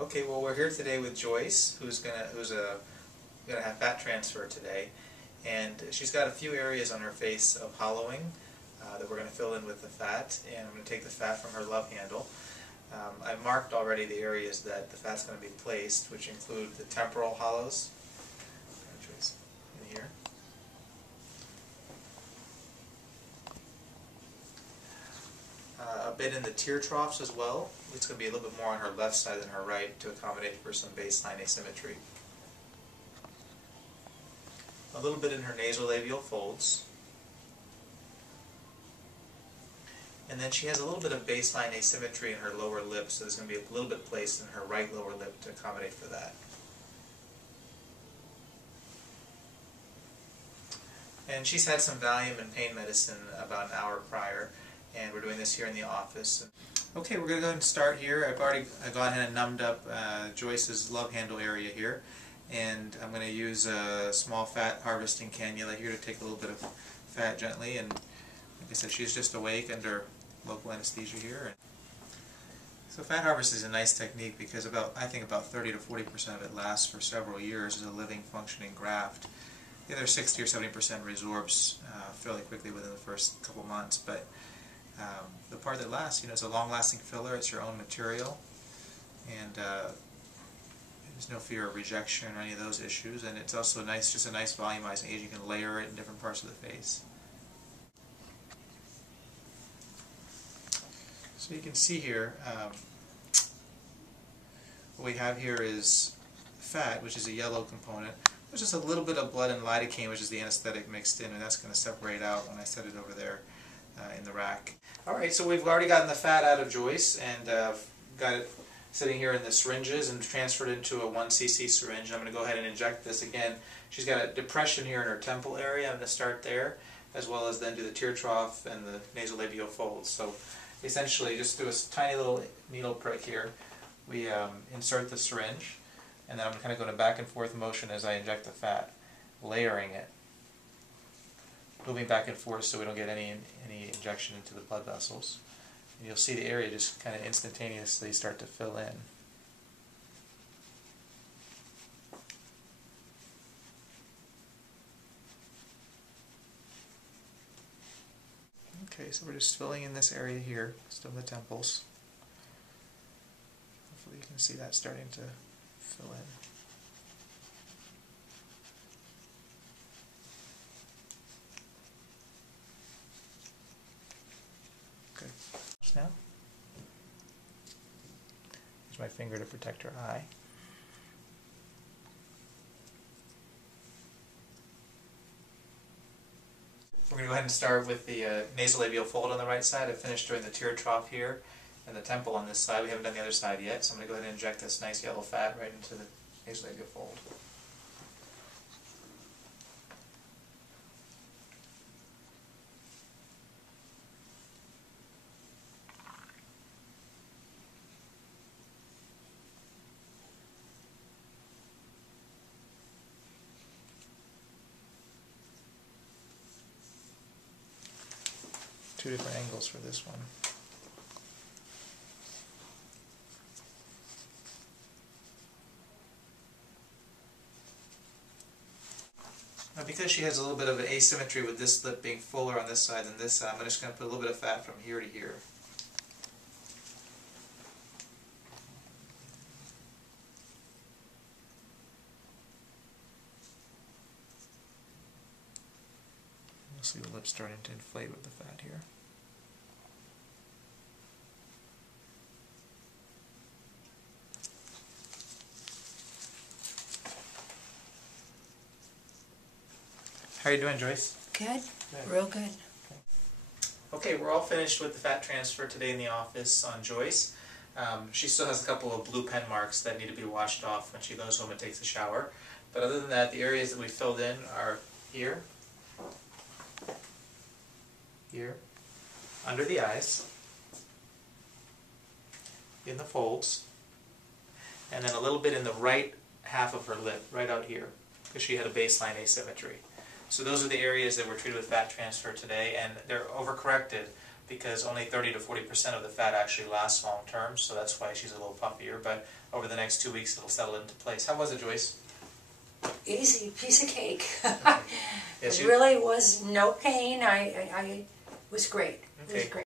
Okay, well we're here today with Joyce, who's gonna have fat transfer today, and she's got a few areas on her face of hollowing that we're gonna fill in with the fat, and I'm gonna take the fat from her love handle. I've marked already the areas that the fat's gonna be placed, which include the temporal hollows. Joyce, in here. A bit in the tear troughs as well. It's going to be a little bit more on her left side than her right to accommodate for some baseline asymmetry. A little bit in her nasolabial folds. And then she has a little bit of baseline asymmetry in her lower lip, so there's going to be a little bit placed in her right lower lip to accommodate for that. And she's had some Valium and pain medicine about an hour prior, and we're doing this here in the office. Okay, we're going to go ahead and start here. I've already gone ahead and numbed up Joyce's love handle area here, and I'm going to use a small fat harvesting cannula here to take a little bit of fat gently. And like I said, she's just awake under local anesthesia here. So fat harvest is a nice technique because I think about 30 to 40% of it lasts for several years as a living, functioning graft. The other 60 or 70% resorbs fairly quickly within the first couple months, but the part that lasts, it's a long-lasting filler. It's your own material, and there's no fear of rejection or any of those issues. And it's also just a nice volumizing agent. You can layer it in different parts of the face. So you can see here, what we have here is fat, which is a yellow component. There's just a little bit of blood and lidocaine, which is the anesthetic, mixed in, and that's going to separate out when I set it over there in the rack. Alright, so we've already gotten the fat out of Joyce, and got it sitting here in the syringes and transferred into a 1 cc syringe. I'm going to go ahead and inject this again. She's got a depression here in her temple area. I'm going to start there, as well as then do the tear trough and the nasolabial folds. So essentially, just do a tiny little needle prick here. We insert the syringe, and then I'm kind of going to back and forth motion as I inject the fat, layering it, moving back and forth so we don't get any injection into the blood vessels. And you'll see the area just kind of instantaneously start to fill in. Okay, so we're just filling in this area here, still the temples. Hopefully you can see that starting to fill in. Good. Now, use my finger to protect her eye. We're going to go ahead and start with the nasolabial fold on the right side. I finished doing the tear trough here and the temple on this side. We haven't done the other side yet, so I'm going to go ahead and inject this nice yellow fat right into the nasolabial fold. Two different angles for this one. Now, because she has a little bit of an asymmetry with this lip being fuller on this side than this side, I'm just going to put a little bit of fat from here to here. You'll see the lips starting to inflate with the fat here. How are you doing, Joyce? Good. Real good. Okay, we're all finished with the fat transfer today in the office on Joyce. She still has a couple of blue pen marks that need to be washed off when she goes home and takes a shower. But other than that, the areas that we filled in are here, here, under the eyes, in the folds, and then a little bit in the right half of her lip, right out here, because she had a baseline asymmetry. So those are the areas that were treated with fat transfer today, and they're overcorrected because only 30 to 40% of the fat actually lasts long term, so that's why she's a little puffier, but over the next 2 weeks it'll settle into place. How was it, Joyce? Easy, piece of cake. Okay. Yes, It really was no pain. I was great. It was Okay. great.